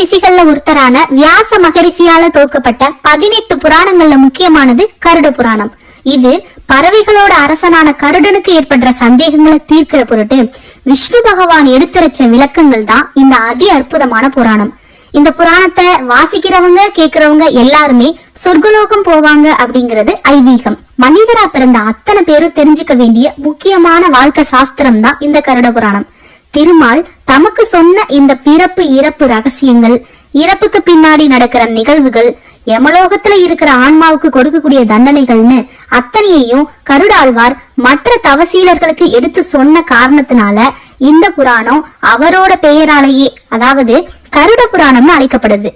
ரிஷிகள்ல ஒருத்தரான வியாச மகரிஷியால தோற்கப்பட்ட 18 புராணங்கள்ல முக்கியமானது கருட புராணம். இது பறவைகளோட அரசனான கருடனுக்கு ஏற்படுற சந்தேகங்களை தீர்க்கிற பொருட்டு விஷ்ணு பகவான் எடுத்துரைச்ச விளக்கங்கள் தான் இந்த அதி அற்புதமான புராணம். இந்த புராணத்தை வாசிக்கிறவங்க கேக்குறவங்க எல்லாருமே சொர்க்கலோகம் போவாங்க அப்படிங்கிறது ஐதீகம். மனிதரா பிறந்த அத்தனை பேரும் தெரிஞ்சுக்க வேண்டிய முக்கியமான வாழ்க்கை சாஸ்திரம் தான் இந்த கருட புராணம். திருமால் தமக்கு சொன்ன இந்த பிறப்பு இறப்பு ரகசியங்கள், இறப்புக்கு பின்னாடி நடக்கிற நிகழ்வுகள், யமலோகத்துல இருக்கிற ஆன்மாவுக்கு கொடுக்கக்கூடிய தண்டனைகள்னு அத்தனையையும் கருடாழ்வார் மற்ற தவசீலர்களுக்கு எடுத்து சொன்ன காரணத்தினால இந்த புராணம் அவரோட பெயராலேயே, அதாவது கருட புராணம்னு அழைக்கப்படுது.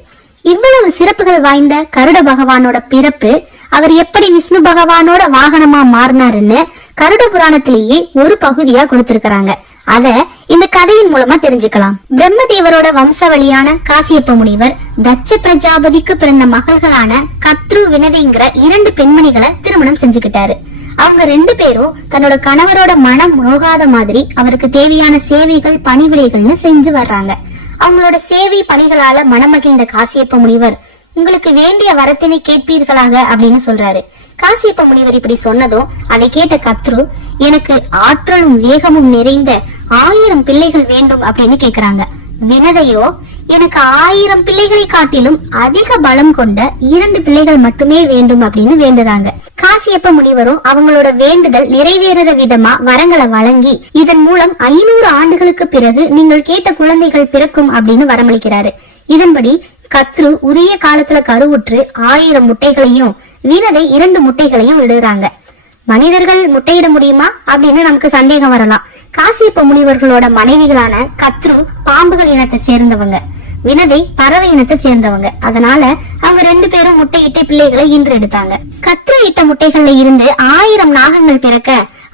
இவ்வளவு சிறப்புகள் வாய்ந்த கருட பகவானோட பிறப்பு, அவர் எப்படி விஷ்ணு பகவானோட வாகனமா மாறினாருன்னு கருட புராணத்திலேயே ஒரு பகுதியா கொடுத்திருக்கிறாங்க. அத இந்த கதையின் மூலமா தெரிஞ்சுக்கலாம். பிரம்மதேவரோட வம்சவழியான காசியப்ப முனிவர் தட்ச பிரஜாபதிக்கு பிறந்த மகள்களான கத்ரு, வினதைங்கிற 2 பெண்மணிகளை திருமணம் செஞ்சுக்கிட்டாரு. அவங்க 2 பேரும் தன்னோட கணவரோட மனம் நோகாத மாதிரி அவருக்கு தேவையான சேவைகள், பணிவிடைகள்னு செஞ்சு வர்றாங்க. அவங்களோட சேவை பணிகளால மனமகிழ்ந்த காசியப்ப முனிவர், உங்களுக்கு வேண்டிய வரத்தினை கேட்பீர்களாக அப்படின்னு சொல்றாரு. காசியப்ப முனிவர் இப்படி சொன்னதும் அதை கேட்ட கத்ரு, எனக்கு ஆற்றலும் வேகமும் நிறைந்த 1000 பிள்ளைகள் வேண்டும் அப்படின்னு கேக்குறாங்க. வினதையோ, எனக்கு 1000 பிள்ளைகளை காட்டிலும் அதிக பலம் கொண்ட 2 பிள்ளைகள் மட்டுமே வேண்டும் அப்படின்னு வேண்டுறாங்க. காசியப்ப முனிவரும் அவங்களோட வேண்டுதல் நிறைவேற விதமா வரங்களை வழங்கி, இதன் மூலம் 500 ஆண்டுகளுக்கு பிறகு நீங்கள் கேட்ட குழந்தைகள் பிறக்கும் அப்படின்னு வரமளிக்கிறாரு. இதன்படி கத்ரு உரிய காலத்துல கருவுற்று 1000 முட்டைகளையும், வினதை 2 முட்டைகளையும் விடுறாங்க. மனிதர்கள் முட்டையிட முடியுமா அப்படின்னு நமக்கு சந்தேகம் வரலாம். காசியப்ப முனிவர்களோட மனைவிகளான கத்ரு பாம்புகள் இனத்தை சேர்ந்தவங்க, வினதை பறவை இனத்தை சேர்ந்தவங்க. அதனால அவங்க 2 பேரும் முட்டையிட்ட பிள்ளைகளை ஈன்று எடுத்தாங்க. கத்ரு இட்ட முட்டைகள்ல இருந்து 1000 நாகங்கள் பிறக்க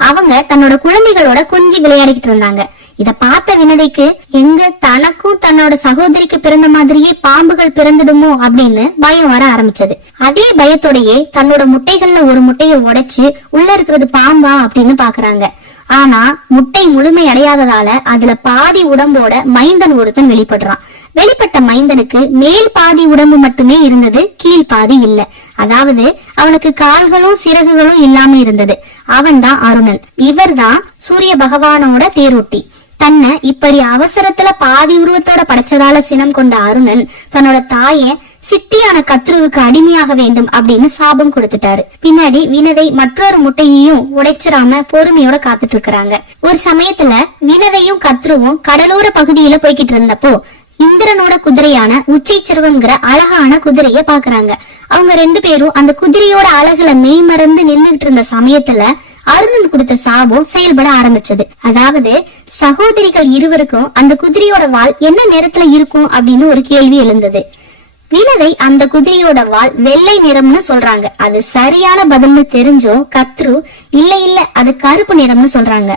அவங்க தன்னோட குழந்தைகளோட கொஞ்சி விளையாடிக்கிட்டு இருந்தாங்க. இத பார்த்த வினதைக்கு, எங்க தனக்கும் தன்னோட சகோதரிக்கு பிறந்த மாதிரியே பாம்புகள் பிறந்துடுமோ அப்படின்னு பயம் வர ஆரம்பிச்சது. அதே பயத்தோடயே தன்னோட முட்டைகள்ல ஒரு முட்டையை உடைச்சு உள்ள இருக்கிறது பாம்பா அப்படின்னு பாக்குறாங்க. ஆனா முட்டை முழுமை அடையாததால அதுல பாதி உடம்போட மைந்தன் ஒருத்தன் வெளிப்படுறான். வெளிப்பட்ட மைந்தனுக்கு மேல் பாதி உடம்பு மட்டுமே இருந்தது, கீழ் பாதி இல்ல. அதாவது அவனுக்கு கால்களும் சிறகுகளும் இல்லாம இருந்தது. அவன் தான் அருணன். இவர் தான் சூரிய பகவானோட தேரோட்டி. தன்னை இப்படி அவசரத்துல பாதி உருவத்தோட படைச்சதால சினம் கொண்ட அருணன் தன்னோட தாய சித்தியான கத்ருவுக்கு அடிமையாக வேண்டும் அப்படின்னு சாபம் கொடுத்துட்டாரு. பின்னாடி வினதை மற்றொரு முட்டையையும் உடைச்சிடாம பொறுமையோட காத்துட்டு இருக்கிறாங்க. ஒரு சமயத்துல வினதையும் கத்ருவும் கடலோர பகுதியில போய்கிட்டு இருந்தப்போ இந்திரனோட குதிரையான உச்சை சிறுவன்கிற அழகான குதிரைய பாக்குறாங்க. அவங்க 2 பேரும் அந்த குதிரையோட அழகுல மெய் மறந்து நின்றுட்டு இருந்த சமயத்துல அருணன் கொடுத்த சாபம் செயல்பட ஆரம்பிச்சது. அதாவது சகோதரிகள் இருவருக்கும் அந்த குதிரையோட வால் என்ன நிறத்துல இருக்கும் அப்படின்னு ஒரு கேள்வி எழுந்தது. வினதை அந்த குதிரையோட வால் வெள்ளை நிறம்னு சொல்றாங்க. அது சரியான பதில்னு தெரிஞ்சும் கத்ரு இல்ல அது கருப்பு நிறம்னு சொல்றாங்க.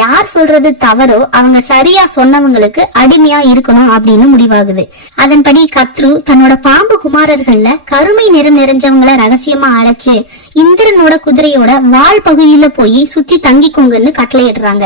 யார் சொல்றது தவறோ அவங்க சரியா சொன்னவங்களுக்கு அடிமையா இருக்கணும் அப்படின்னு முடிவாகுது. அதன்படி கத்ரு தன்னோட பாம்பு குமாரர்கள்ல கருமை நிறம் நிறைஞ்சவங்கள ரகசியமா அழைச்சு இந்திரனோட குதிரையோட வால் பகுதியில போய் சுத்தி தங்கிக்கோங்கன்னு கட்டளையிடுறாங்க.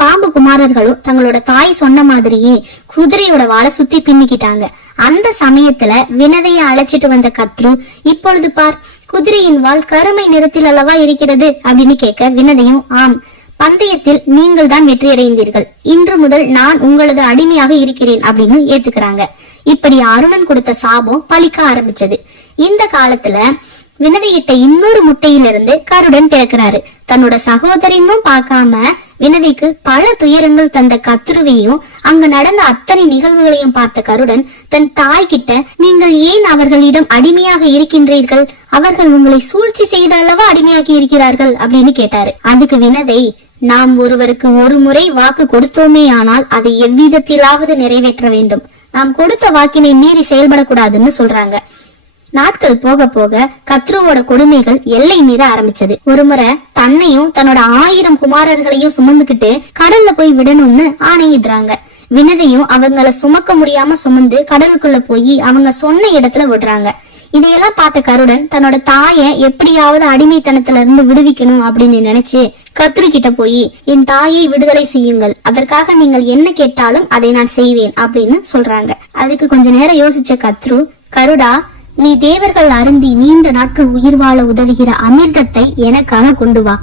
பாம்பு குமாரர்களும் தங்களோட தாய் சொன்ன மாதிரியே குதிரையோட வாழை சுத்தி பின்னிக்கிட்டாங்க. அந்த சமயத்துல வினதைய அழைச்சிட்டு வந்த கத்ரு, இப்பொழுது பார், குதிரையின் வால் கருமை நிறத்தில் அல்லவா இருக்கிறது அப்படின்னு கேட்க வினதையும், ஆம், பந்தயத்தில் நீங்கள் தான் வெற்றி அடைந்தீர்கள். இன்று முதல் நான் உங்களது அடிமையாக இருக்கிறேன் அப்படின்னு ஏத்துக்கிறாங்க. இப்படி அருணன் கொடுத்த சாபம் பலிக்க ஆரம்பிச்சது. இந்த காலத்துல வினதையிட்ட இன்னொரு முட்டையிலிருந்து கருடன் பிறக்கிறாரு. தன்னோட சகோதரினும் பார்க்காம வினதைக்கு பல துயரங்கள் தந்த கத்ருவையும் அங்க நடந்த அத்தனை நிகழ்வுகளையும் பார்த்த கருடன் தன் தாய் கிட்ட, நீங்கள் ஏன் அவர்களிடம் அடிமையாக இருக்கின்றீர்கள்? அவர்கள் உங்களை சூழ்ச்சி செய்த அளவா அடிமையாக்கி இருக்கிறார்கள் அப்படின்னு கேட்டாரு. அதுக்கு வினதை, நாம் ஒருவருக்கு ஒரு முறை வாக்கு கொடுத்தோமே ஆனால் அதை எவ்விதத்திலாவது நிறைவேற்ற வேண்டும். நாம் கொடுத்த வாக்கினை மீறி செயல்படக்கூடாதுன்னு சொல்றாங்க. நாட்கள் போக போக கத்ருவோட கொடுமைகள் எல்லை மீற ஆரம்பிச்சது. ஒருமுறை தன்னையும் தன்னோட 1000 குமாரர்களையும் சுமந்துகிட்டு கடல்ல போய் விடணும்னு ஆணையிடுறாங்க. வினதையும் அவங்கள சுமக்க முடியாம சுமந்து கடலுக்குள்ள போய் அவங்க சொன்ன இடத்துல விடுறாங்க. இதையெல்லாம் பார்த்த கருடன் தன்னோட தாய எப்படியாவது அடிமைத்தனத்துல இருந்து விடுவிக்கணும் அப்படின்னு நினைச்சு கத்ரு கிட்ட போய் என் தாயை விடுதலை செய்யுங்கள், அதற்காக நீங்கள் என்ன கேட்டாலும் அதை நான் செய்வேன் அப்படின்னு சொல்றாங்க. அதுக்கு கொஞ்ச நேரம் யோசிச்ச கத்ரு, கருடா, நீ தேவர்கள் அருந்தி நீண்ட நாட்கள் உயிர் வாழ உதவுகிற அமிர்தத்தை எனக்காக கொண்டு வா.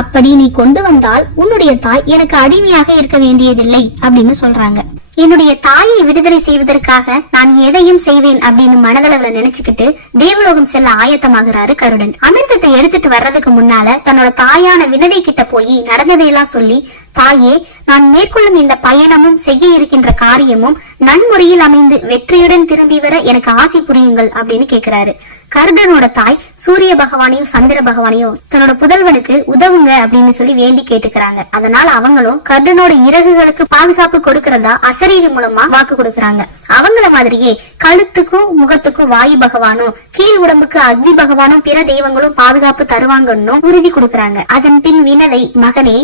அப்படி நீ கொண்டு வந்தால் உன்னுடைய தாய் எனக்கு அடிமையாக இருக்க வேண்டியதில்லை அப்படின்னு சொல்றாங்க. என்னுடைய தாயை விடுதலை செய்வதற்காக நான் எதையும் செய்வேன் அப்படின்னு மனதளவுல நினைச்சுக்கிட்டு தேவலோகம் செல்ல ஆயத்தமாகிறாரு கருடன். அமிர்தத்தை எடுத்துட்டு வர்றதுக்கு முன்னால தன்னோட தாயான வினதை கிட்ட போய் நடந்ததையெல்லாம் சொல்லி, தாயே, நான் மேற்கொள்ளும் இந்த பயணமும் செய்ய இருக்கின்ற காரியமும் நன்முறையில் அமைந்து வெற்றியுடன் திரும்பி வர எனக்கு ஆசை புரியுங்கள் அப்படின்னு கேக்குறாரு. கருடனோட தாய் சூரிய பகவானையும் சந்திர பகவானையும் தன்னோட புதல்வனுக்கு உதவுங்க அப்படின்னு சொல்லி வேண்டி கேட்டுக்கிறாங்க. அதனால அவங்களும் கருடனோட இறகுகளுக்கு பாதுகாப்பு கொடுக்கறதா அசரீரி மூலமா வாக்கு கொடுக்கறாங்க. அவங்கள மாதிரியே கழுத்துக்கும் முகத்துக்கும் வாயு பகவானும் கீழ் உடம்புக்கு அக்னி பகவானும் பிற தெய்வங்களும் பாதுகாப்பு தருவாங்கன்னு உறுதி கொடுக்கறாங்க. அதன் பின் வினதை, மகனே,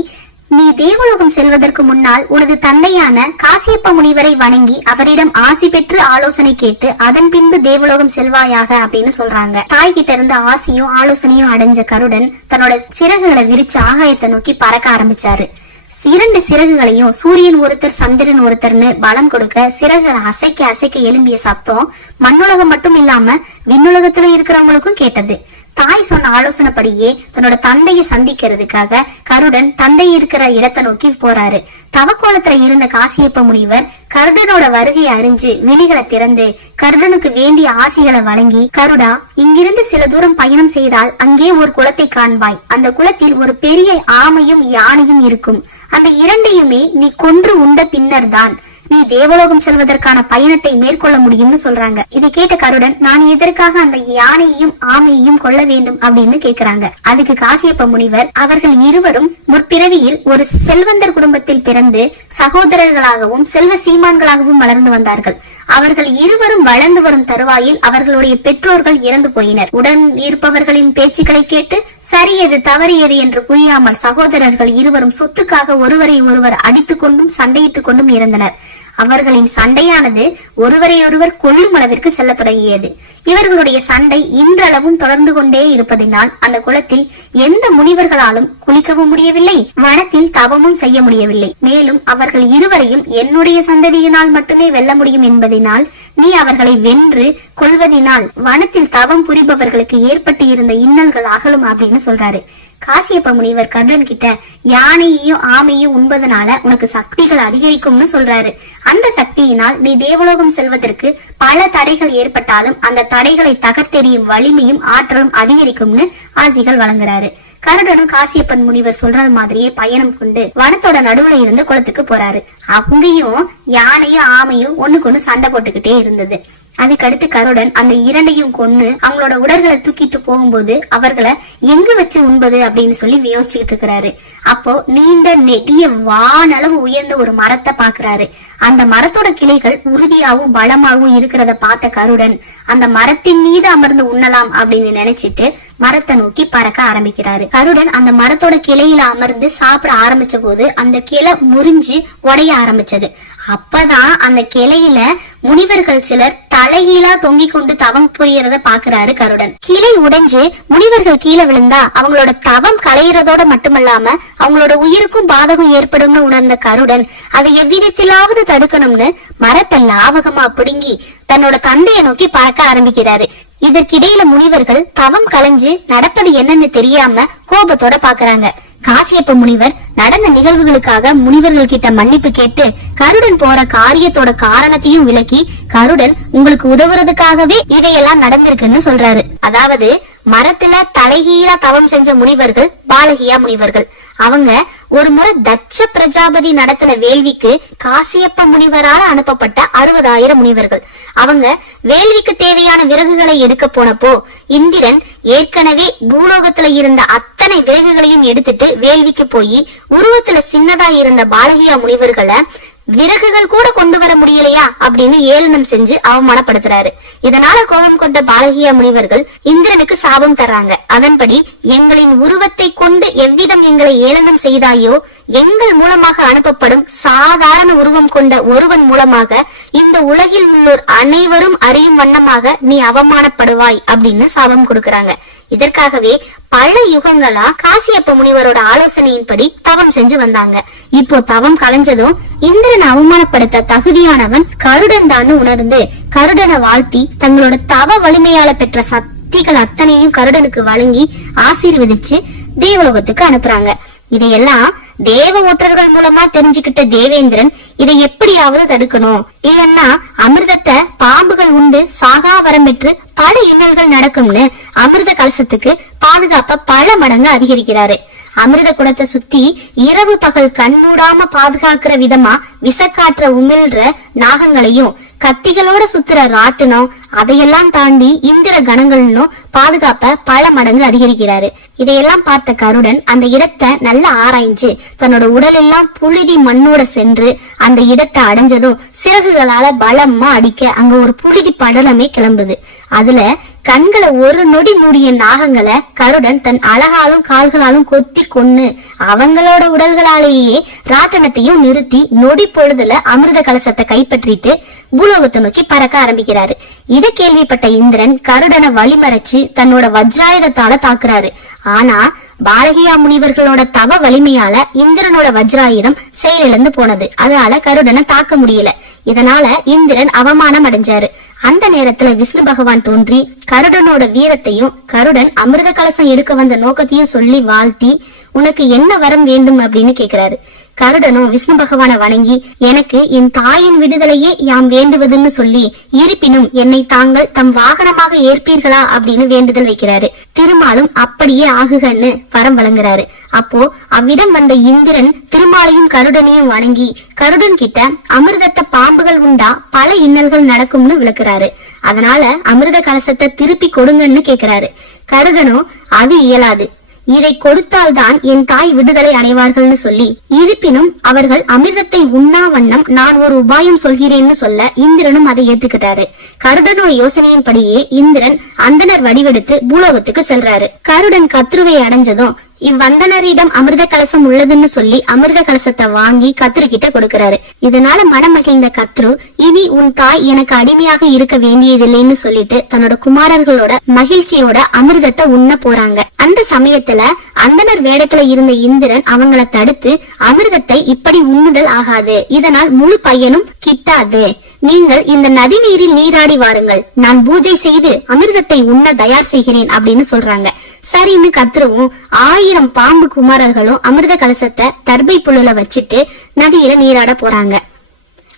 நீ தேவலோகம் செல்வதற்கு முன்னால் உனது தந்தையான காசியப்ப முனிவரை வணங்கி அவரிடம் ஆசி பெற்று ஆலோசனை கேட்டு அதன் பின்பு தேவலோகம் செல்வாயாக அப்படின்னு சொல்றாங்க. தாய் கிட்ட இருந்து ஆசியும் ஆலோசனையும் அடைஞ்ச கருடன் தன்னோட சிறகுகளை விரிச்சு ஆகாயத்தை நோக்கி பறக்க ஆரம்பிச்சாரு. 2 சிறகுகளையும் சூரியன் ஒருத்தர் சந்திரன் ஒருத்தர்னு பலம் கொடுக்க சிறகுகளை அசைக்க அசைக்க எழும்பிய சத்தம் மண்ணுலகம் மட்டும் இல்லாம விண்ணுலகத்துல இருக்கிறவங்களுக்கும் கேட்டது. தாய் சொன்ன ஆலோசனைப்படியே தன்னோட தந்தையை சந்திக்கிறதுக்காக கருடன் தந்தை இருக்கிற இடத்தை நோக்கி போறாரு. தவக்கோலத்துல இருந்த காசியப்ப முனிவர் கருடனோட வருகையை அறிஞ்சு விழிகளை திறந்து கருடனுக்கு வேண்டிய ஆசிகளை வழங்கி, கருடா, இங்கிருந்து சில தூரம் பயணம் செய்தால் அங்கே ஒரு குளத்தை காண்பாய். அந்த குளத்தில் ஒரு பெரிய ஆமையும் யானையும் இருக்கும். அந்த இரண்டையுமே நீ கொன்று உண்ட பின்னர் தான் நீ தேவலோகம் செல்வதற்கான பயணத்தை மேற்கொள்ள முடியும்னு சொல்றாங்க. இதை கேட்ட கருடன், நான் எதற்காக அந்த யானையையும் ஆமையையும் கொள்ள வேண்டும் அப்படின்னு கேக்குறாங்க. அதுக்கு காசியப்ப முனிவர், அவர்கள் இருவரும் முற்பிறவியில் ஒரு செல்வந்தர் குடும்பத்தில் பிறந்து சகோதரர்களாகவும் செல்வ சீமான்களாகவும் வளர்ந்து வந்தார்கள். அவர்கள் இருவரும் வளர்ந்து வரும் தருவாயில் அவர்களுடைய பெற்றோர்கள் இறந்து போயினர். உடன் இருப்பவர்களின் பேச்சுக்களை கேட்டு சரி எது தவறு எது என்று புரியாமல் சகோதரர்கள் இருவரும் சொத்துக்காக ஒருவரை ஒருவர் அடித்துக் கொண்டும் சண்டையிட்டுக் கொண்டும் இருந்தனர். அவர்களின் சண்டையானது ஒருவரை ஒருவர் கொல்லும் அளவிற்கு செல்ல தொடங்கியது. இவர்களுடைய சண்டை இன்றளவும் தொடர்ந்து கொண்டே இருப்பதினால் அந்த குளத்தில் எந்த முனிவர்களாலும் குளிக்கவும் முடியவில்லை, வனத்தில் தவமும் செய்ய முடியவில்லை. மேலும் அவர்கள் இருவரையும் என்னுடைய சந்ததியினால் மட்டுமே வெல்ல முடியும் என்பதனால் நீ அவர்களை வென்று கொள்வதினால் வனத்தில் தவம் புரிபவர்களுக்கு ஏற்பட்டு இருந்த இன்னல்கள் அகலும் அப்படின்னு சொல்றாரு. காசியப்ப முனிவர் கருடன் கிட்ட, யானையையும் ஆமையும் உண்பதனால உனக்கு சக்திகள் அதிகரிக்கும்னு சொல்றாரு. அந்த சக்தியினால் நீ தேவலோகம் செல்வதற்கு பல தடைகள் ஏற்பட்டாலும் அந்த தடைகளை தகர்த்தெறியும் வலிமையும் ஆற்றலும் அதிகரிக்கும்னு ஆசிகள் வழங்குறாரு. கருடனும் காசியப்பன் முனிவர் சொல்றது மாதிரியே பயணம் கொண்டு வனத்தோட நடுவுல இருந்து குளத்துக்கு போறாரு. அங்கேயும் யானையும் ஆமையும் ஒண்ணுக்கு ஒண்ணு சண்டை போட்டுக்கிட்டே இருந்தது. அதுக்கடுத்து கருடன் அந்த இரண்டையும் கொன்னு அவங்களோட உடல்களை தூக்கிட்டு போகும்போது அவர்களை எங்கு வச்சு உண்பது அப்படின்னு சொல்லி யோசிச்சுக்கிட்டு இருக்கிறாரு. அப்போ நீண்ட நெடிய வானளவு உயர்ந்த ஒரு மரத்தை பாக்குறாரு. அந்த மரத்தோட கிளைகள் உறுதியாகவும் பலமாகவும் இருக்கிறத பார்த்த கருடன் அந்த மரத்தின் மீது அமர்ந்து உண்ணலாம் அப்படின்னு நினைச்சிட்டு மரத்தை நோக்கி பறக்க ஆரம்பிக்கிறாரு. கருடன் அந்த மரத்தோட கிளையில அமர்ந்து சாப்பிட ஆரம்பிச்ச போது அந்த கிளை முறிஞ்சு உடைய ஆரம்பிச்சது. அப்பதான் அந்த கிளையில முனிவர்கள் சிலர் தலைகீழா தொங்கிக் கொண்டு தவம் புரியறத பாக்குறாரு கருடன். கிளை உடைஞ்சு முனிவர்கள் கீழே விழுந்தா அவங்களோட தவம் களையிறதோட மட்டுமல்லாம அவங்களோட உயிருக்கும் பாதகம் ஏற்படும்னு உணர்ந்த கருடன் அதை எவ்விதத்திலாவது தடுக்கணும்னு மரத்தை லாவகமா பிடுங்கி தன்னோட தந்தையை நோக்கி பறக்க ஆரம்பிக்கிறாரு. இதற்கிடையில முனிவர்கள் தவம் கலைஞ்சு நடப்பது என்னன்னு தெரியாம கோபத்தோட பாக்குறாங்க. காசியப்ப முனிவர் நடந்த நிகழ்வுகளுக்காக முனிவர்கள் கிட்ட மன்னிப்பு கேட்டு கருடன் போற காரியத்தோட காரணத்தையும் விளக்கி, கருடன் உங்களுக்கு உதவுறதுக்காகவே இவையெல்லாம் நடந்திருக்குன்னு சொல்றாரு. அதாவது மரத்துல தலைகீழா தவம் செஞ்ச முனிவர்கள் பாலகியா முனிவர்கள். அவங்க ஒரு முறை தட்ச பிரஜாபதி நடத்தின வேள்விக்கு காசியப்ப முனிவரால அனுப்பப்பட்ட 60,000 முனிவர்கள். அவங்க வேள்விக்கு தேவையான விறகுகளை எடுக்க போனப்போ இந்திரன் ஏற்கனவே பூலோகத்துல இருந்த அத்தனை விறகுகளையும் எடுத்துட்டு வேள்விக்கு போய் உருவத்துல சின்னதா இருந்த பாலகியா முனிவர்களை விறகுகள் கூட கொண்டு வர முடியலையா அப்படின்னு ஏளனம் செஞ்சு அவமானப்படுத்துறாரு. இதனால கோபம் கொண்ட பாலகியா முனிவர்கள் இந்திரனுக்கு சாபம் தர்றாங்க. அதன்படி எங்களின் உருவத்தை கொண்டு எவ்விதம் எங்களை ஏளனம் செய்தாயோ எங்கள் மூலமாக அனுப்பப்படும் சாதாரண உருவம் கொண்ட ஒருவன் மூலமாக இந்த உலகில் உள்ளோர் அனைவரும் அறியும் வண்ணமாக நீ அவமானப்படுவாய் அப்படின்னு சாபம் கொடுக்கறாங்க. இதற்காகவே பல யுகங்களா காசியப்ப முனிவரோட ஆலோசனையின்படி தவம் செஞ்சு வந்தாங்க. இப்போ தவம் கலைஞ்சதும் இந்திரன் அவமானப்படுத்த தகுதியானவன் கருடன் தான் உணர்ந்து கருடனை வாழ்த்தி தங்களோட தவ வலிமையால பெற்ற சக்திகள் அத்தனையும் கருடனுக்கு வழங்கி ஆசீர்வதிச்சு தேவலோகத்துக்கு அனுப்புறாங்க. இதையெல்லாம் தேவ ஒற்றர்கள் மூலமா தெரிஞ்சுக்கிட்ட தேவேந்திரன் இதை எப்படியாவது தடுக்கணும், இல்லன்னா அமிர்தத்தை பாம்புகள் உண்டு சாகா வரம் பெற்று பல இன்னல்கள் நடக்கும்னு அமிர்த கலசத்துக்கு பாதுகாப்ப பல மடங்கு அதிகரிக்கிறாரு. அமிர்த குடத்தை சுத்தி இரவு பகல் கண்மூடாம பாதுகாக்கிற விதமா விசக்காற்ற உமிழ்ற நாகங்களையும் கத்திகளோட சுத்துற ராட்டினம் அதையெல்லாம் தாண்டி இந்திர கணங்கள்னு பாதுகாப்ப பல மடங்கு அதிகரிக்கிறாரு. இதையெல்லாம் பார்த்த கருடன் அந்த இடத்தை நல்லா ஆராய்ஞ்சு தன்னோட உடலெல்லாம் புழுதி மண்ணோட சென்று அந்த இடத்தை அடைஞ்சதும் சிறகுகளால பலமா அடிக்க அங்க ஒரு புழுதி படலமே கிளம்புது. அதுல கண்களை ஒரு நொடி மூடிய நாகங்களை கருடன் தன் அழகாலும் கால்களாலும் கொத்தி கொன்னு அவங்களோட உடல்களாலேயே ராட்டனத்தையும் நிறுத்தி நொடி பொழுதுல அமிர்த கலசத்தை கைப்பற்றிட்டு பூலோகத்தை நோக்கி பறக்க ஆரம்பிக்கிறாரு. இதை கேள்விப்பட்ட இந்திரன் கருடனை வழிமறைச்சு தன்னோட வஜ்ராயுதத்தால தாக்குறாரு. ஆனா பாரகியா முனிவர்களோட தவ வலிமையால இந்திரனோட வஜ்ராயுதம் செயலிழந்து போனது. அதனால கருடனை தாக்க முடியல. இதனால இந்திரன் அவமானம் அடைஞ்சாரு. அந்த நேரத்துல விஷ்ணு பகவான் தோன்றி கருடனோட வீரத்தையும் கருடன் அமிர்த கலசம் எடுக்க வந்த நோக்கத்தையும் சொல்லி வாழ்த்தி உனக்கு என்ன வரம் வேண்டும் அப்படின்னு கேக்குறாரு. கருடனும் விஷ்ணு பகவானை வணங்கி எனக்கு என் தாயின் விடுதலையே யாம் வேண்டுவதுன்னு சொல்லி இருப்பினும் என்னை தாங்கள் தம் வாகனமாக ஏற்பீர்களா அப்படின்னு வேண்டுதல் வைக்கிறாரு. திருமாலும் அப்படியே ஆகுகன்னு வரம் வழங்குறாரு. அப்போ அவ்விடம் வந்த இந்திரன் திருமாலையும் கருடனையும் வணங்கி கருடன் கிட்ட அமிர்தத்தை பாம்புகள் உண்டா பல இன்னல்கள் நடக்கும்னு விளக்குறாரு. அதனால அமிர்த கலசத்தை திருப்பி கொடுங்கன்னு கேக்குறாரு. கருடனும் அது இயலாது, இதை கொடுத்தால்தான் என் தாய் விடுதலை அடைவார்கள்னு சொல்லி இருப்பினும் அவர்கள் அமிர்தத்தை உண்ணா வண்ணம் நான் ஒரு உபாயம் சொல்கிறேன்னு சொல்ல இந்திரனும் அதை ஏத்துக்கிட்டாரு. கருடனோட யோசனையின்படியே இந்திரன் அந்தனர் வடிவெடுத்து பூலோகத்துக்கு செல்றாரு. கருடன் கத்ருவை அடைஞ்சதும் இவ்வந்தனரிடம் அமிர்த கலசம் உள்ளதுன்னு சொல்லி அமிர்த கலசத்தை வாங்கி கத்ரு கிட்ட கொடுக்கிறாரு. இதனால மனம் மகிழ்ந்த கத்ரு இனி உன் தாய் எனக்கு அடிமையாக இருக்க வேண்டியதில்லைன்னு சொல்லிட்டு தன்னோட குமாரர்களோட மகிழ்ச்சியோட அமிர்தத்தை உண்ண போறாங்க. அந்த சமயத்துல அந்தனர் வேடத்துல இருந்த இந்திரன் அவங்கள தடுத்து அமிர்தத்தை இப்படி உண்ணுதல் ஆகாது, இதனால் முழு பையனும் கிட்டாது, நீங்கள் இந்த நதி நீரில் நீராடி வாருங்கள், நான் பூஜை செய்து அமிர்தத்தை உண்ண தயார் செய்கிறேன் அப்படின்னு சொல்றாங்க. சரின்னு கத்ருவும் 1000 பாம்பு குமாரர்களும் அமிர்த கலசத்தை தர்பை புல்லுல வச்சுட்டு நதியில நீராட போறாங்க.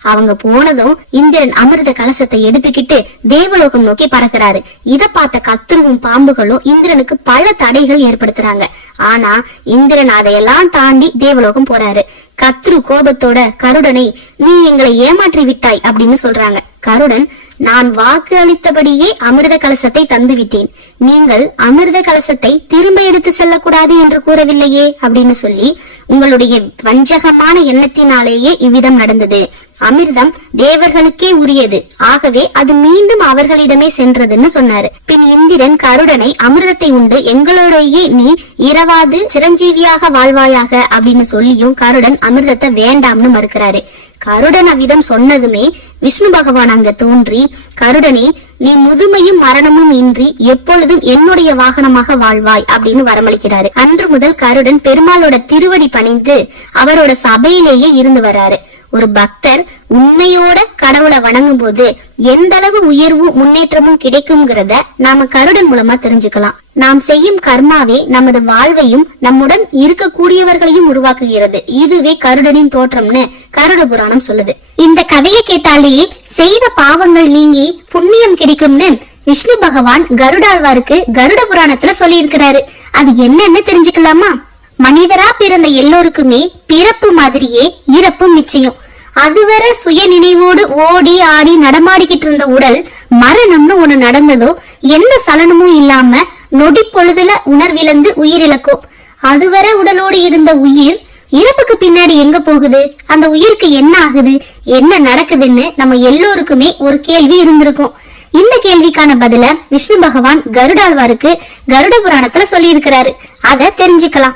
அவங்க போனதும் இந்திரன் அமிர்த கலசத்தை எடுத்துக்கிட்டு தேவலோகம் நோக்கி பறக்கிறாரு. இத பார்த்த கத்ருவும் பாம்புகளும் இந்திரனுக்கு பல தடைகள் ஏற்படுத்துறாங்க. ஆனா இந்திரன் அதையெல்லாம் தாண்டி தேவலோகம் போறாரு. கத்ரு கோபத்தோட கருடனை நீ எங்களை ஏமாற்றி விட்டாய் அப்படின்னு சொல்றாங்க. கருடன் நான் வாக்கு அளித்தபடியே அமிர்த கலசத்தை தந்து விட்டேன், நீங்கள் அமிர்த கலசத்தை திரும்ப எடுத்து செல்லக்கூடாது என்று கூறவில்லையே அப்படின்னு சொல்லி உங்களுடைய வஞ்சகமான எண்ணத்தினாலேயே இவ்விதம் நடந்தது. அமிர்தம் தேவர்களுக்கே உரியது, ஆகவே அது மீண்டும் அவர்களிடமே சென்றதுன்னு சொன்னாரு. பின் இந்திரன் கருடனை அமிர்தத்தை உண்டு எங்களோடையே நீ இரவாது சிரஞ்சீவியாக வாழ்வாயாக அப்படின்னு சொல்லியும் கருடன் அமிர்தத்தை வேண்டாம்னு மறுக்கிறாரு. கருடன் அவ்விதம் சொன்னதுமே விஷ்ணு பகவான் அங்க தோன்றி கருடனே நீ முதுமையும் மரணமும் இன்றி எப்பொழுதும் என்னுடைய வாகனமாக வாழ்வாய் அப்படின்னு வரமளிக்கிறாரு. அன்று முதல் கருடன் பெருமாளோட திருவடி பணிந்து அவரோட சபையிலேயே இருந்து வராரு. ஒரு பக்தர் உண்மையோட கடவுளை வணங்கும் போது எந்த அளவு உயர்வும் முன்னேற்றமும் கிடைக்கும்ங்கிறத நாம கருடன் மூலமா தெரிஞ்சுக்கலாம். நாம் செய்யும் கர்மாவே நமது வாழ்வையும் நம்முடன் இருக்கக்கூடியவர்களையும் உருவாக்குகிறது. இதுவே கருடனின் தோற்றம்னு கருட புராணம் சொல்லுது. இந்த கதையை கேட்டாலேயே செய்த பாவங்கள் நீங்கி புண்ணியம் கிடைக்கும்னு விஷ்ணு பகவான் கருடாழ்வாருக்கு கருட புராணத்துல சொல்லி இருக்கிறாரு. அது என்னன்னு தெரிஞ்சுக்கலாமா? மனிதரா பிறந்த எல்லோருக்குமே பிறப்பு மாதிரியே இறப்பும் நிச்சயம். அதுவரை சுய நினைவோடு ஓடி ஆடி நடமாடிக்கிட்டு இருந்த உடல் மரணம்னு ஒண்ணு நடந்ததோ எந்த சலனமும் இல்லாம நொடி பொழுதுல உணர்விழந்து உயிரிழக்கும். அதுவரை உடலோடு இருந்த உயிர் இறப்புக்கு பின்னாடி எங்க போகுது, அந்த உயிருக்கு என்ன ஆகுது, என்ன நடக்குதுன்னு நம்ம எல்லோருக்குமே ஒரு கேள்வி இருந்திருக்கும். இந்த கேள்விக்கான பதில விஷ்ணு பகவான் கருடாழ்வாருக்கு கருட புராணத்துல சொல்லி இருக்கிறாரு. அத தெரிஞ்சுக்கலாம்.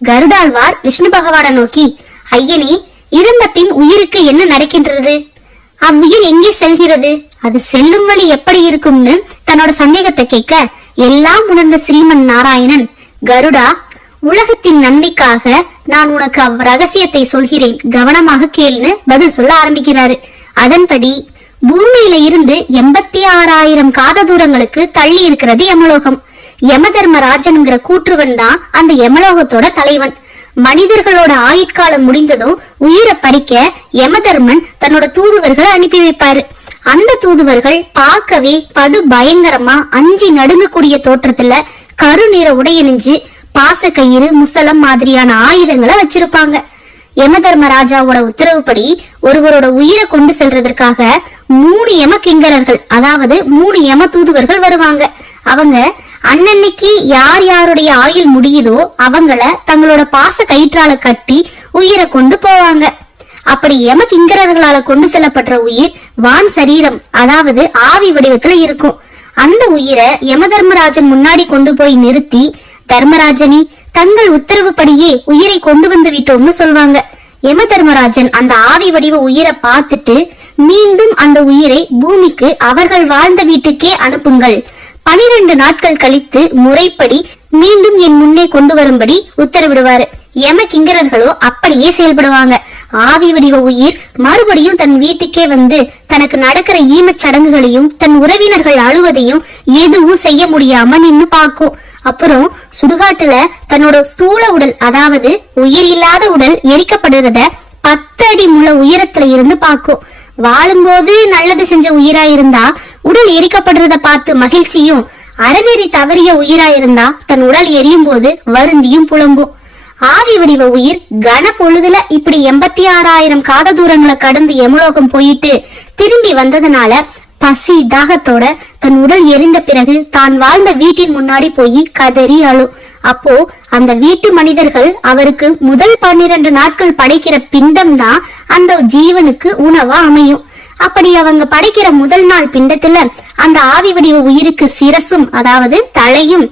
கருடாழ்வார் விஷ்ணு பகவானை நோக்கி, ஐயனே, இறந்த பின் உயிருக்கு என்ன நடக்கின்றது? அவ்வுயிர் எங்கே செல்கிறது? அது செல்லும் வழி எப்படி இருக்கும்னு தன்னோட சந்தேகத்தை கேட்க, எல்லாம் உணர்ந்த ஸ்ரீமன் நாராயணன், கருடா, உலகத்தின் நன்மைக்காக நான் உனக்கு ரகசியத்தை சொல்கிறேன், கவனமாக கேள்னு பதில் சொல்ல ஆரம்பிக்கிறாரு. அதன்படி பூமியில இருந்து 86,000 காத தூரங்களுக்கு தள்ளி இருக்கிறது யமலோகம். யமதர்மராஜன்ங்கிற கூற்றுவன் தான் அந்த யமலோகத்தோட தலைவன். மனிதர்களோட ஆயுட்காலம் முடிந்ததும் உயிரை பறிக்க யமதர்மன் தன்னோட தூதுவர்களை அனுப்பி வைப்பாரு. அந்த தூதுவர்கள் பார்க்கவே படு பயங்கரமா அஞ்சி நடுங்கக்கூடிய தோற்றத்துல கருநிற உடையணிஞ்சு பாசக்கயிறு, முசலம் மாதிரியான ஆயுதங்களை வச்சிருப்பாங்க. யமதர்மராஜாவோட உத்தரவுப்படி ஒருவரோட உயிரை கொண்டு செல்றதற்காக 3 யம கிங்கரர்கள், அதாவது 3 யம தூதுவர்கள் வருவாங்க. அவங்க அன்னன்னைக்கு யார் யாருடைய ஆயுள் முடியுதோ அவங்கள தங்களோட பாச கயிற்றால கட்டி உயிரை கொண்டு போவாங்க. அப்படி யம கிங்கரர்களால கொண்டு செல்லப்பட்ட உயிர் வான் சரீரம், அதாவது ஆவி வடிவத்துல இருக்கும். அந்த உயிரை யமதர்மராஜன் முன்னாடி கொண்டு போய் நிறுத்தி, தர்மராஜனி, தங்கள் உத்தரவுப்படியே உயிரை கொண்டு வந்து விட்டோம்னு சொல்வாங்க. யமதர்மராஜன் அந்த ஆவி வடிவ உயிரை பார்த்துட்டு, மீண்டும் அந்த உயிரை பூமிக்கு அவர்கள் வாழ்ந்த வீட்டுக்கே அனுப்புங்கள், 12 நாட்கள் கழித்து முறைப்படி மீண்டும் என் முன்னே கொண்டு வரும்படி உத்தரவிடுவாரு. யம கிங்கரர்களோ அப்படியே செயல்படுவாங்க. ஆவி வடிவ உயிர் மறுபடியும் தன் வீட்டுக்கே வந்து தனக்கு நடக்கிற ஈமச் சடங்குகளையும் தன் உறவினர்கள் அழுவதையும் எதுவும் செய்ய முடியாம நின்னு பாக்கும். அப்புறம் சுடுகாட்டுல தன்னோட ஸ்தூல உடல், அதாவது உயிர் இல்லாத உடல் எரிக்கப்படுறத 10 அடி முழ உயரத்துல இருந்து பாக்கும். வாழும்போது நல்லது செஞ்ச உயிரா இருந்தா உடல் எரிக்கப்படுறத பார்த்து மகிழ்ச்சியும், அறநெறி தவறிய உயிரா இருந்தா தன் உடல் எரியும் போது வருந்தியும் புலம்பும். ஆவி வடிவ உயிர் கன பொழுதுல இப்படி 86,000 காத தூரங்களை கடந்து யமலோகம் போயிட்டு திரும்பி வந்ததுனால பசி தாகத்தோட தன் உடல் எரிந்த பிறகு தான் வாழ்ந்த வீட்டின் முன்னாடி போய் கதறி அழும். அப்போ அந்த வீட்டு மனிதர்கள் அவருக்கு முதல் 12 நாட்கள் படைக்கிற பிண்டம் தான் அந்த ஜீவனுக்கு உணவா அமையும். அப்படி அவங்க படைக்கிற முதல் நாள் பிண்டத்துல அந்த ஆவி வடிவ உயிருக்கு சிரசும், அதாவது தலையும்,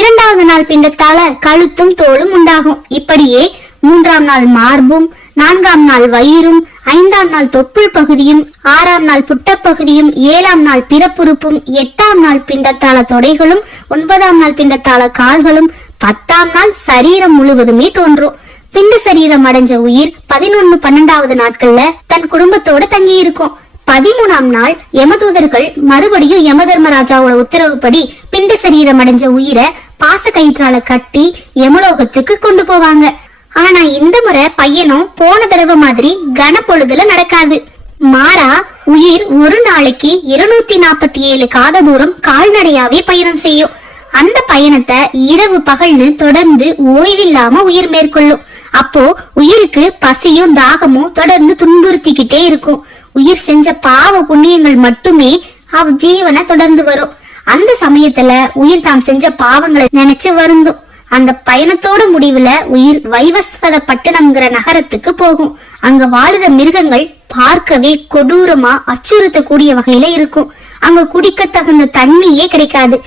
2வது நாள் பிண்டத்தால கழுத்தும் தோளும் உண்டாகும். இப்படியே 3ஆம் நாள் மார்பும், 4ஆம் நாள் வயிறும், 5ஆம் நாள் தொப்புள் பகுதியும், 6ஆம் நாள் புட்டப்பகுதியும், 7ஆம் நாள் பிறப்புறுப்பும், 8ஆம் நாள் பிண்டத்தால தொடைகளும், 9ஆம் நாள் பிண்டத்தால கால்களும், 10ஆம் நாள் சரீரம் முழுவதுமே தோன்றும். பிண்ட சரீரம் அடைஞ்ச உயிர் 11, 12வது நாட்கள்ல தன் குடும்பத்தோட தங்கி இருக்கும். 13ஆம் நாள் யமதூதர்கள் மறுபடியும் யமதர்மராஜாவோட உத்தரவுப்படி பிண்ட சரீரம் அடைஞ்ச உயிரை பாச கயிற்றால கட்டி யமலோகத்துக்கு கொண்டு போவாங்க. ஆனா இந்த முறை பையனும் போன தடவை மாதிரி கனப்பொழுதுல நடக்காது. மாறா உயிர் ஒரு நாளைக்கு 247 காத தூரம் கால்நடையாவே பயணம் செய்யும். அந்த பயணத்தை இரவு பகல்னு தொடர்ந்து ஓய்வில்லாம உயிர் மேற்கொள்ளும். அப்போ உயிருக்கு பசியும் தாகமும் தொடர்ந்து துன்புறுத்திக்கிட்டே இருக்கும். உயிர் செஞ்ச பாவ புண்ணியங்கள் மட்டுமே அவ் ஜீவனை தொடர்ந்து வரும். அந்த சமயத்துல உயிர் தாம் செஞ்ச பாவங்களை நினைச்சு வருந்தும். அந்த பயணத்தோட முடிவுல உயிர் வைவஸ்வத பட்டணம்ங்கிற நகரத்துக்கு போகும். அங்க வாழுற மிருகங்கள் பார்க்கவே கொடூரமா அச்சுறுத்தக்கூடிய வகையில இருக்கும். அங்க குடிக்க தகுந்த தண்ணியே கிடைக்காது.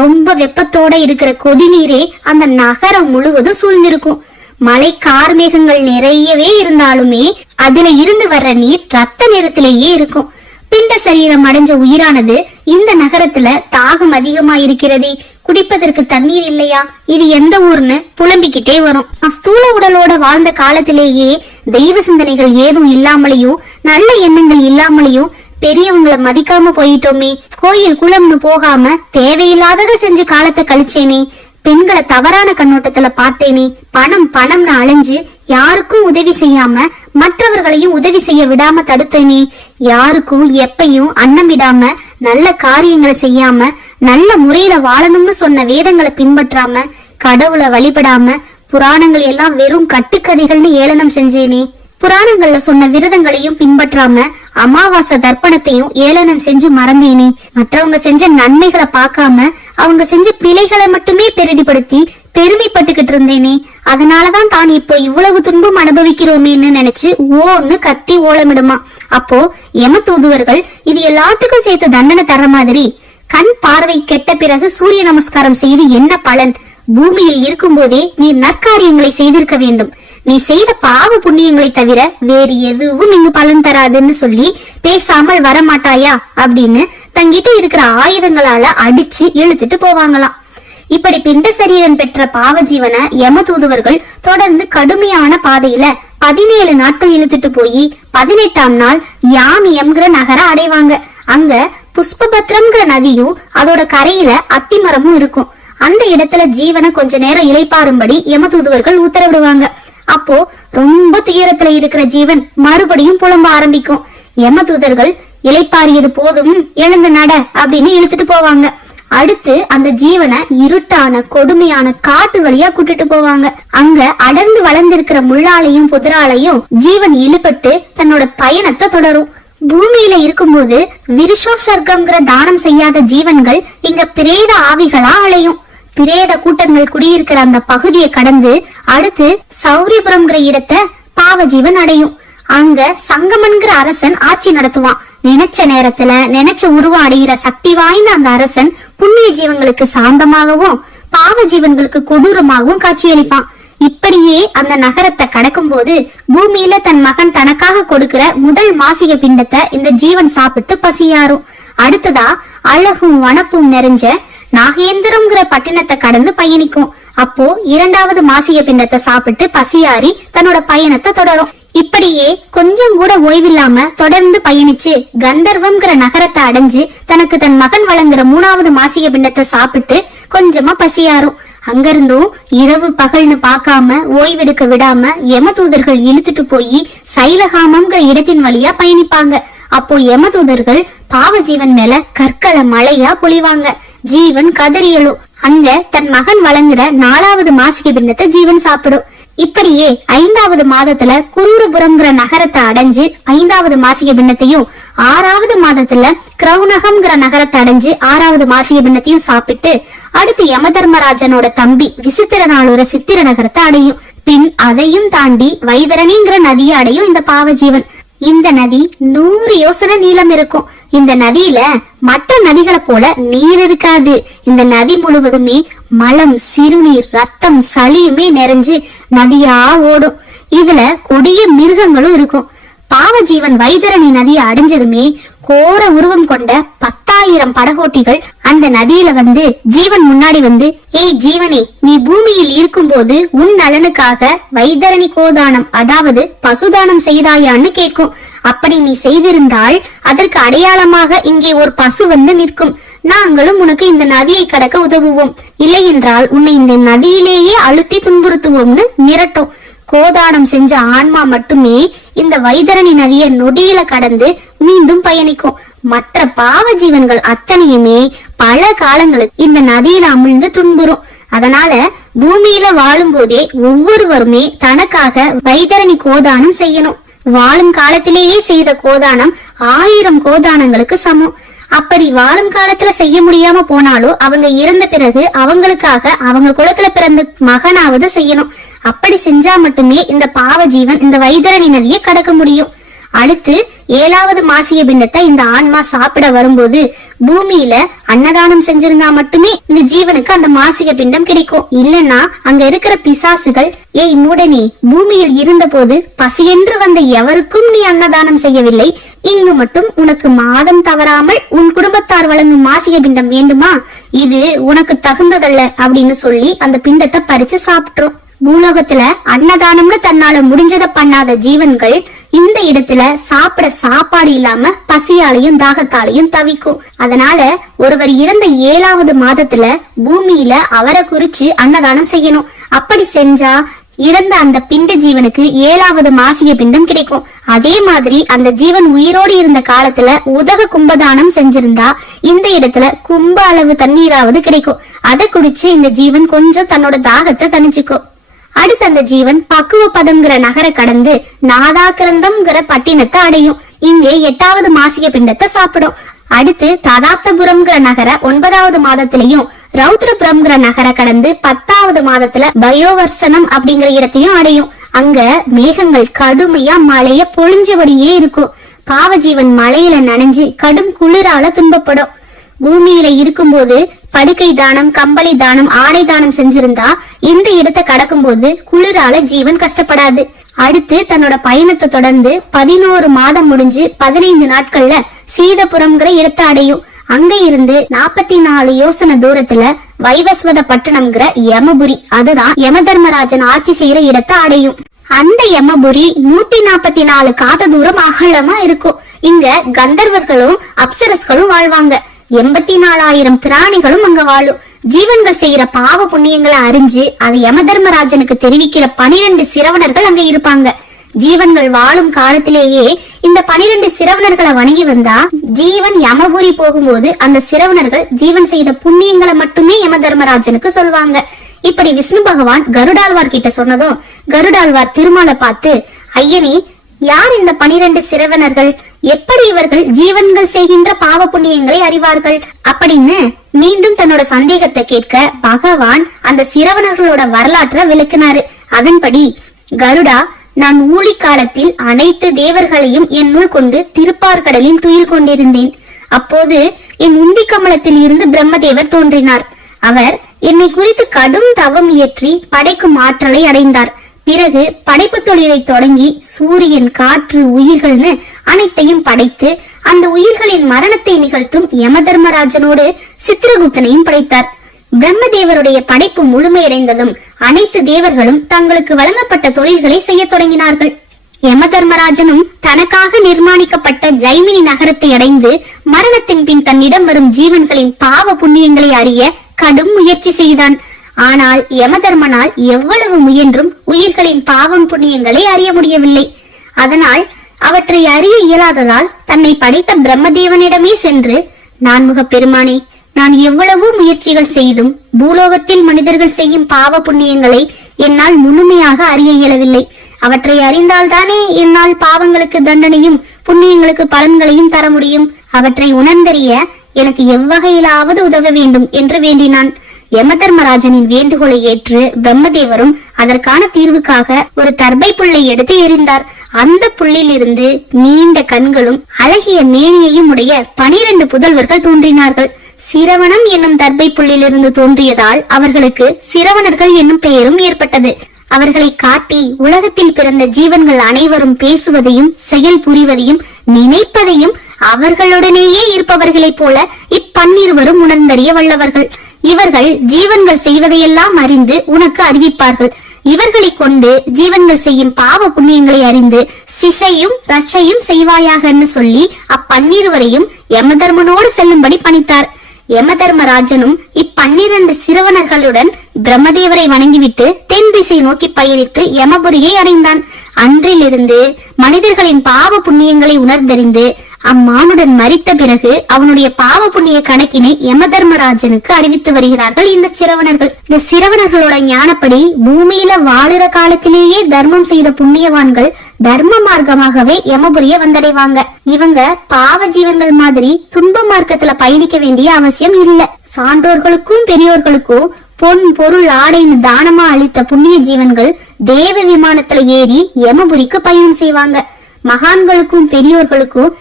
ரொம்ப வெப்பத்தோட இருக்கிற கொதிநீரே அந்த நகரம் முழுவதும் சூழ்ந்திருக்கும். மழை கார்மேகங்கள் நிறையவே இருந்தாலுமே அதுல இருந்து வர்ற நீர் ரத்த நிறத்திலேயே இருக்கும். பிண்ட சரீரம் அடைஞ்ச உயிரானது இந்த நகரத்துல தாகம் அதிகமா இருக்கிறதே, குடிப்பதற்கு தண்ணீர் இல்லையா, இது எந்த ஊர்னு புலம்பிக்கிட்டே வரும். ஸ்தூல உடலோட வாழ்ந்த காலத்திலேயே தெய்வ சிந்தனைகள் ஏதும் இல்லாமலையும் நல்ல எண்ணங்கள் இல்லாமலையும் பெரியவங்களை மதிக்காம போயிட்டோமே, கோயில் குளம்னு போகாம தேவையில்லாததை செஞ்சு காலத்தை கழிச்சேனே, பெண்களை தவறான கண்ணோட்டத்துல பார்த்தேனே, பணம்னு அலைஞ்சு யாருக்கும் உதவி செய்யாம மற்றவர்களையும் உதவி செய்ய விடாம தடுத்தேனே, யாருக்கும் எப்பையும் அன்னம் விடாம நல்ல காரியங்களை செய்யாம நல்ல முறையில வாழணும்னு சொன்ன வேதங்களை பின்பற்றாம கடவுளை வழிபடாம புராணங்கள் எல்லாம் வெறும் கட்டுக்கதைகள்னு ஏளனம் செஞ்சேனே, புராணங்கள்ல சொன்ன விரதங்களையும் பின்பற்றாம அமாவாசை தர்ப்பணத்தையும் ஏளனம் செஞ்சு மறந்தேனே, மற்றவங்க செஞ்ச நன்மைகளை பார்க்காம அவங்க செஞ்ச பிழைகளை மட்டுமே பெரிதிப்படுத்தி பெருமைப்பட்டுக்கிட்டு இருந்தேனே, அதனாலதான் தான் இப்போ இவ்வளவு துன்பம் அனுபவிக்கிறோமேன்னு நினைச்சு ஓன்னு கத்தி ஓலமிடுமா. அப்போ யம தூதுவர்கள் இது எல்லாத்துக்கும் சேர்த்து தண்டனை தர்ற மாதிரி, கண் பார்வை கெட்ட பிறகு சூரிய நமஸ்காரம் செய்து என்ன பலன், பூமியில் இருக்கும் போதே நீ நற்காரியங்களை செய்திருக்க வேண்டும். நீ செய்த பாவ புண்ணியங்களை தவிர வேறு எதுவும் இங்கு பலன் தராதுன்னு சொல்லி பேசாமல் வரமாட்டாயா அப்படின்னு தங்கிட்ட இருக்கிற ஆயுதங்களால அடிச்சு இழுத்துட்டு போவாங்களாம். இப்படி பிண்ட சரீரம் பெற்ற பாவ ஜீவனை யம தூதுவர்கள் தொடர்ந்து கடுமையான பாதையில 17 நாட்கள் இழுத்துட்டு போய் 18ஆம் நாள் யாமியம்ங்கிற நகர அடைவாங்க. அங்க புஷ்பபத்ரம்ங்கிற நதியும் அதோட கரையில அத்திமரமும் இருக்கும். அந்த இடத்துல ஜீவனை கொஞ்ச நேரம் இளைப்பாரும்படி யம தூதுவர்கள் உத்தரவிடுவாங்க. அப்போ ரொம்ப துயரத்துல இருக்கிற ஜீவன் மறுபடியும் புலம்ப ஆரம்பிக்கும். யம தூதர்கள் இளைப்பாரியது போதும், எழுந்து நட அப்படின்னு இழுத்துட்டு போவாங்க. அடுத்து அந்த ஜீவனை இருட்டான கொடுமையான காட்டு வழியா கூட்டிட்டு போவாங்க. அங்க அடர்ந்து வளர்ந்திருக்கிற முள்ளாலையும் புதிராலையும் ஜீவன் இழுபட்டு தன்னோட பயணத்தை தொடரும். பூமியில இருக்கும்போது விருஷோசர்க்கம்ங்கிற தானம் செய்யாத ஜீவன்கள் இங்க பிரேத ஆவிகளா அலையும். பிரேத கூட்டங்கள் குடியிருக்கிற அந்த பகுதியை கடந்து அடுத்து சௌரியபுரம்ங்கிற இடத்தை பாவ ஜீவன் அடையும். அங்க சங்கமன்கிற அரசன் ஆட்சி நடத்துவான். நினைச்ச நேரத்துல நினைச்ச உருவம் அடைகிற சக்தி வாய்ந்த அந்த அரசன் புண்ணிய ஜீவன்களுக்கு சாந்தமாகவும் பாவ ஜீவன்களுக்கு கொடூரமாகவும் காட்சியளிப்பான். இப்படியே அந்த நகரத்தை கடக்கும் போது பூமியில தன் மகன் தனக்காக கொடுக்கிற முதல் மாசிக பிண்டத்தை இந்த ஜீவன் சாப்பிட்டு பசியாரும். அடுத்ததா அழகும் வனப்பும் நிறைஞ்ச நாகேந்திரம்ங்கிற பட்டினத்தை கடந்து பயணிக்கும். அப்போ 2வது மாசிக பிண்டத்தை சாப்பிட்டு பசியாரி தன்னோட பயணத்தை தொடரும். இப்படியே கொஞ்சம் கூட ஓய்வில்லாம தொடர்ந்து பயணிச்சு கந்தர்வம்ங்கிற நகரத்தை அடைஞ்சு தனக்கு தன் மகன் வழங்குற 3வது மாசிக பிண்டத்தை சாப்பிட்டு கொஞ்சமா பசியாரும். அங்கிருந்தும் இரவு பகல்னு பாக்காம ஓய்வெடுக்க விடாம யம தூதர்கள் இழுத்துட்டு போய் சைலகாமம்ங்கிற இடத்தின் வழியா பயணிப்பாங்க. அப்போ யம தூதர்கள் பாவ ஜீவன் மேல கற்களை மழையா பொழிவாங்க. ஜீவன் கதறியலும். அங்க தன் மகன் வழங்குற 4வது மாசிக பிண்டத்தை ஜீவன் சாப்பிடும். இப்படியே 5வது மாதத்துல குரூரபுரம்ங்கிற நகரத்தை அடைஞ்சு 5வது மாசிக பிண்டத்தையும் 6வது மாதத்துல கிரௌனகம்ங்கிற நகரத்தை அடைஞ்சு 6வது மாசிக பிண்டத்தையும் சாப்பிட்டு அடுத்து யமதர்மராஜனோட தம்பி விசித்திரனாலுற சித்திர நகரத்தை அடையும். பின் அதையும் தாண்டி வைதரணிங்கிற நதியை அடையும் இந்த பாவ ஜீவன். இந்த நதி 100 யோசனை நீளம் இருக்கும். இந்த நதியில மற்ற நதிகளை போல நீர் இருக்காது. இந்த நதி முழுவதுமே மலம், சிறுநீர், ரத்தம், சளியுமே நிறைஞ்சு நதியா ஓடும். இதுல கொடிய மிருகங்களும் இருக்கும். பாவ ஜீவன் வைதரணி நதியை அடைஞ்சதுமே கோர உருவம் கொண்ட 10,000 படகோட்டிகள் அந்த நதியில வந்து ஜீவன் முன்னாடி வந்து, ஏய் ஜீவனே, நீ பூமியில் இருக்கும் போது உன் நலனுக்காக வைதரணி கோதானம் அதாவது பசுதானம் செய்தாயான்னு கேட்கும். அப்படி நீ செய்திருந்தால் அதற்கு அடையாளமாக இங்கே ஒரு பசு வந்து நிற்கும். நாங்களும் உனக்கு இந்த நதியை கடக்க உதவுவோம். இல்லை என்றால் உன்னை இந்த நதியிலேயே அழுத்தி துன்புறுத்துவோம்னு மிரட்டும். கோதானம் செஞ்ச ஆன்மா மட்டுமே இந்த வைதரணி நதியை நொடியில கடந்து மீண்டும் பயணிக்கும். மற்ற பாவ ஜீவன்கள் அத்தனையுமே பல காலங்களுக்கு இந்த நதியில அமிழ்ந்து துன்புறும். அதனால பூமியில வாழும் போதே ஒவ்வொருவருமே தனக்காக வைதரணி கோதானம் செய்யணும். வாழும் காலத்திலேயே செய்த கோதானம் 1000 கோதானங்களுக்கு சமம். அப்படி வாழும் காலத்துல செய்ய முடியாம போனாலும் அவங்க இறந்த பிறகு அவங்களுக்காக அவங்க குலத்துல பிறந்த மகனாவது செய்யணும். அப்படி செஞ்சா மட்டுமே இந்த பாவ ஜீவன் இந்த வைதரணி நதியை கடக்க முடியும். அடுத்து 7வது மாசிக பிண்டத்தை இந்த ஆன்மா சாப்பிட வரும்போது பூமியில அன்னதானம் செஞ்சிருந்தா மட்டுமே இந்த ஜீவனுக்கு அந்த மாசிக பிண்டம் கிடைக்கும். இல்லன்னா அங்க இருக்கிற பிசாசுகள், ஏய் மூடனே, பூமியில் இருந்த போது பசியென்று வந்த எவருக்கும் நீ அன்னதானம் செய்யவில்லை, இங்கு மட்டும் உனக்கு மாதம் தவறாமல் உன் குடும்பத்தார் வழங்கும் மாசிக பிண்டம் வேண்டுமா, இது உனக்கு தகுந்ததல்ல அப்படின்னு சொல்லி அந்த பிண்டத்தை பறிச்சு சாப்பிட்டுரும். பூலோகத்துல அன்னதானம்னு தன்னால முடிஞ்சத பண்ணாத ஜீவன்கள் இந்த இடத்துல சாப்பிட சாப்பாடு இல்லாம பசியாலையும் தாகத்தாலையும் தவிக்கும். அதனால ஒருவர் இறந்த 7வது மாதத்துல பூமியில அவரை குறிச்சு அன்னதானம் செய்யணும். அப்படி செஞ்சா இறந்த அந்த பிண்ட ஜீவனுக்கு 7வது மாசிக பிண்டம் கிடைக்கும். அதே மாதிரி அந்த ஜீவன் உயிரோடு இருந்த காலத்துல உதக கும்பதானம் செஞ்சிருந்தா இந்த இடத்துல கும்ப அளவு தண்ணீராவது கிடைக்கும். அதை குடிச்சு இந்த ஜீவன் கொஞ்சம் தன்னோட தாகத்தை தணிச்சுக்கும். அடுத்து அந்த ஜீவன் பக்குவ பதம்ங்கிற நகர கடந்து நாதாக்கிரந்தம்ங்கிற பட்டினத்தை அடையும். இங்கே 8வது மாசிக பிண்டத்தை சாப்பிடும். அடுத்து ததாப்தபுரம்ங்கிற நகர 9வது மாதத்திலையும் ரௌத்ரபுரம்ங்கிற நகர கடந்து 10வது மாதத்துல பயோவர்சனம் அப்படிங்கிற இடத்தையும் அடையும். அங்க மேகங்கள் கடுமையா மழைய பொழிஞ்சபடியே இருக்கும். பாவஜீவன் மழையில நனைஞ்சு கடும் குளிரால துன்பப்படும். பூமியில இருக்கும்போது படுக்கை தானம், கம்பளி தானம், ஆடை தானம் செஞ்சிருந்தா இந்த இடத்தை கடக்கும் போது குளிரால ஜீவன் கஷ்டப்படாது. அடுத்து தன்னோட பயணத்தை தொடர்ந்து 11 மாதம் முடிஞ்சு 15 நாட்கள்ல சீதபுரம்ங்கிற இடத்தை அடையும். அங்க இருந்து 44 யோசனை தூரத்துல வைவஸ்வத பட்டணம்ங்கிற யமபுரி, அதுதான் யமதர்மராஜன் ஆட்சி செய்யற இடத்தை அடையும். அந்த யமபுரி 144 காத தூரம் அகலமா இருக்கும். இங்க கந்தர்வர்களும் அப்சரஸ்களும் வாழ்வாங்க. 84,000 பிராணிகளும் அங்க வாழும். ஜீவன்கள் செய்யற பாவ புண்ணியங்களை அறிஞ்சு அதை யமதர்மராஜனுக்கு தெரிவிக்கிற 12 சிரவணர்கள் அங்க இருப்பாங்க. ஜீவன்கள் வாழும் காலத்திலேயே இந்த 12 சிரவணர்களை வணங்கி வந்தா ஜீவன் யமபுரி போகும்போது அந்த சிரவணர்கள் ஜீவன் செய்த புண்ணியங்களை மட்டுமே யமதர்மராஜனுக்கு சொல்வாங்க. இப்படி விஷ்ணு பகவான் கருடாழ்வார் கிட்ட சொன்னதும் கருடாழ்வார் திருமாலை பார்த்து, ஐயனே, யார் இந்த 12 சிரவணர்கள்? எப்படி இவர்கள் ஜீவன்கள் செய்கின்ற பாவ புண்ணியங்களை அறிவார்கள் அப்படின்னு மீண்டும் தன்னோட சந்தேகத்தை கேட்க பகவான் அந்த சிரவணர்களோட வரலாற்றை விளக்கினாரு. அதன்படி, கருடா, நான் ஊழி காலத்தில் அனைத்து தேவர்களையும் என்னுள் கொண்டு திருப்பார்கடலில் துயில் கொண்டிருந்தேன். அப்போது என் உந்தி கமலத்தில் இருந்து பிரம்மதேவர் தோன்றினார். அவர் என்னை குறித்து கடும் தவம் இயற்றி படைக்கும் ஆற்றலை அடைந்தார். பிறகு படைப்பு தொழிலை தொடங்கி சூரியன், காற்று, உயிர்கள்னு அனைத்தையும் படைத்து அந்த உயிர்களின் மரணத்தை நிகழ்த்தும் யமதர்மராஜனோடு சித்திரகுப்தனையும் படைத்தார். பிரம்மதேவருடைய படைப்பு முழுமையடைந்ததும் அனைத்து தேவர்களும் தங்களுக்கு வழங்கப்பட்ட தொழில்களை செய்ய தொடங்கினார்கள். யமதர்மராஜனும் தனக்காக நிர்மாணிக்கப்பட்ட ஜைமினி நகரத்தை அடைந்து மரணத்தின் பின் தன்னிடம் வரும் ஜீவன்களின் பாவ புண்ணியங்களை அறிய கடும் முயற்சி செய்தான். ஆனால் யமதர்மனால் எவ்வளவு முயன்றும் உயிர்களின் பாவம் புண்ணியங்களை அறிய முடியவில்லை. அதனால் அவற்றை அறிய இயலாததால் தன்னை படைத்த பிரம்மதேவனிடமே சென்று, நான்முக பெருமானே, நான் எவ்வளவோ முயற்சிகள் செய்தும் பூலோகத்தில் மனிதர்கள் செய்யும் பாவ புண்ணியங்களை என்னால் முழுமையாக அறிய இயலவில்லை. அவற்றை அறிந்தால்தானே என்னால் பாவங்களுக்கு தண்டனையும் புண்ணியங்களுக்கு பலன்களையும் தர முடியும். அவற்றை உணர்ந்தறிய எனக்கு எவ்வகையிலாவது உதவ வேண்டும் என்று வேண்டினான். யமதர்மராஜனின் வேண்டுகோளை ஏற்று பிரம்மதேவரும் அதற்கான தீர்வுக்காக ஒரு தர்பை புல்லை எடுத்து எறிந்தார். அந்த புல்லில் இருந்து நீண்ட கண்களும் அழகிய மேனியையும் உடைய 12 புதல்வர்கள் தோன்றினார்கள். சிரவணம் என்னும் தர்பை புல்லிலிருந்து தோன்றியதால் அவர்களுக்கு சிரவணர்கள் என்னும் பெயரும் ஏற்பட்டது. அவர்களை காட்டி உலகத்தில் பிறந்த ஜீவன்கள் அனைவரும் பேசுவதையும் செயல் புரிவதையும் நினைப்பதையும் அவர்களுடனேயே இருப்பவர்களைப் போல இப்பன்னிருவரும் உணர்ந்தறிய வல்லவர்கள். இவர்கள் ஜீவன்கள் செய்வதையெல்லாம் அறிந்து உனக்கு அறிவிப்பார்கள். இவர்களை கொண்டு ஜீவன்கள் செய்யும் பாவ புண்ணியங்களை அறிந்து சிசையும் ரச்சையும் செய்வாயாகன்னு சொல்லி அப்பன்னிருவரையும் யமதர்மனோடு செல்லும்படி பணித்தார். யமதர்மராஜனும் இப்பன்னிரண்டு சிறுவனர்களுடன் பிரம்மதேவரை வணங்கிவிட்டு தென் திசை நோக்கி பயணித்து யமபுரியை அடைந்தான். அன்றிலிருந்து மனிதர்களின் பாவ புண்ணியங்களை உணர்ந்தறிந்து அம்மானுடன் மரித்த பிறகு அவனுடைய பாவ புண்ணிய கணக்கினை யமதர்மராஜனுக்கு அறிவித்து வருகிறார்கள் இந்த சிரவணர்கள். இந்த சிரவணர்களோட ஞானப்படி பூமியில வாழுற காலத்திலேயே தர்மம் செய்த புண்ணியவான்கள் தர்ம மார்க்கமாகவே யமபுரிய வந்தடைவாங்க. இவங்க பாவ ஜீவன்கள் மாதிரி துன்ப மார்க்கத்துல பயணிக்க வேண்டிய அவசியம் இல்ல. சான்றோர்களுக்கும் பெரியோர்களுக்கும் பொன் பொருள் ஆடைன்னு தானமா அளித்த புண்ணிய ஜீவன்கள் தேவ விமானத்துல ஏறி யமபுரிக்கு பயணம் செய்வாங்க. மகான்களுக்கும் பெரியோர்களுக்கும்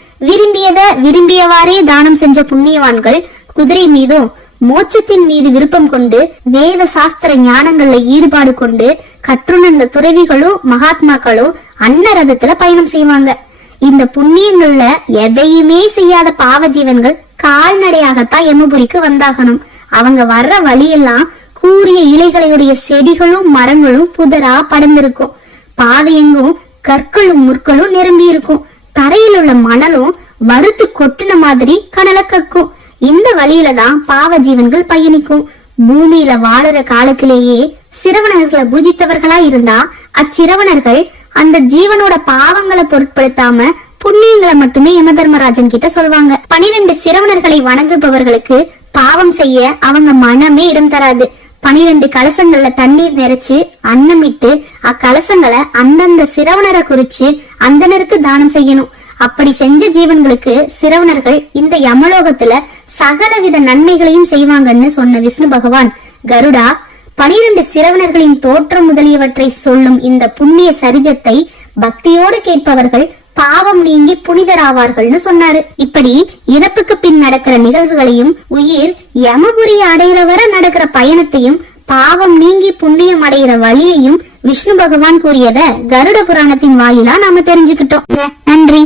விரும்பியவாறே தானம் செஞ்ச புண்ணியவான்கள் குதிரை மீதும் மோட்சத்தின் மீது விருப்பம் கொண்டு வேத சாஸ்திர ஞானங்கள்ல ஈடுபாடு கொண்டு கற்றுணர்ந்த துறவிகளும் மகாத்மாக்களும் அன்னரதத்துல பயணம் செய்வாங்க. இந்த புண்ணியங்கள்ல எதையுமே செய்யாத பாவ ஜீவன்கள் கால்நடையாகத்தான் யமபுரிக்கு வந்தாகணும். அவங்க வர்ற வழியெல்லாம் கூரிய இலைகளையுடைய செடிகளும் மரங்களும் புதரா படர்ந்திருக்கும். பாதையெங்கும் கற்களும் முற்களும் நிரம்பி இருக்கும். தரையில் உள்ள மணலும் வறுத்து கொட்டின மாதிரி கனல கக்கும். இந்த வழியில தான் பாவ ஜீவன்கள் பயணிக்கும். பூமியில வாழற காலத்திலேயே சிரவணர்களை பூஜித்தவர்களா இருந்தா அச்சிரவணர்கள் அந்த ஜீவனோட பாவங்களை பொருட்படுத்தாம புண்ணியங்களை மட்டுமே யமதர்மராஜன் கிட்ட சொல்வாங்க. 12 சிரவணர்களை வணங்குபவர்களுக்கு பாவம் செய்ய அவங்க மனமே இடம் தராது. 12 கலசங்கள்ல தண்ணீர் நிறைச்சு அன்னமிட்டு அக்கலசங்களை அந்தந்த சிரவணரை குறிச்சு அந்தனருக்கு தானம் செய்யணும். அப்படி செஞ்ச ஜீவன்களுக்கு சிரவணர்கள் இந்த யமலோகத்துல சகலவித நன்மைகளையும் செய்வாங்கன்னு சொன்ன விஷ்ணு பகவான், கருடா, 12 சிரவணர்களின் தோற்றம் முதலியவற்றை சொல்லும் இந்த புண்ணிய சரிதத்தை பக்தியோடு கேட்பவர்கள் பாவம் நீங்கி புனிதராவார்கள்னு சொன்னாரு. இப்படி இறப்புக்கு பின் நடக்கிற நிகழ்வுகளையும் உயிர் யமபுரி அடையிற வரை நடக்கிற பயணத்தையும் பாவம் நீங்கி புண்ணியம் அடைகிற வழியையும் விஷ்ணு பகவான் கூறியத கருட புராணத்தின் வாயிலா நாம தெரிஞ்சுக்கிட்டோம். நன்றி.